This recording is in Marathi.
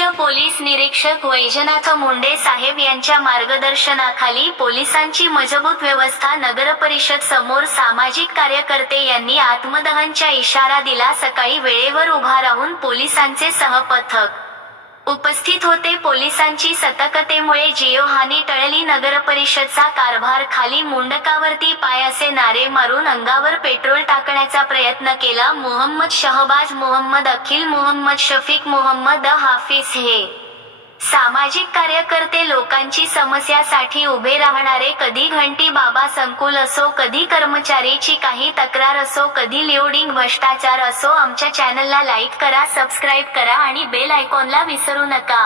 वरिष्ठ पोलीस निरीक्षक वैजनाथ मुंडे साहेब यांच्या मार्गदर्शनाखाली पोलिसांची मजबूत व्यवस्था नगरपरिषद समोर सामाजिक कार्यकर्ते यांनी आत्मदहनचा इशारा दिला। सकाळी वेळेवर उभा राहून पोलिसांचे सहपथक उपस्थित होते। पोलिसांची सतर्कतेमुळे जीवहानी टळली। नगरपरिषदचा कारभार खाली मुंडकावरती पाय असे नारे मारून अंगावर पेट्रोल टाकण्याचा प्रयत्न केला। मोहम्मद शहबाज, मोहम्मद अखिल, मोहम्मद शफीक, मोहम्मद हाफिज हे सामाजिक कार्यकर्ते लोकांची समस्यासाठी उभे राहणारे। कधी घंटी बाबा संकुल असो, कधी कर्मचारीची काही तक्रार असो, कधी लोडिंग भ्रष्टाचार असो, आमच्या चॅनलला लाईक करा, सबस्क्राईब करा आणि बेल आयकॉनला विसरू नका।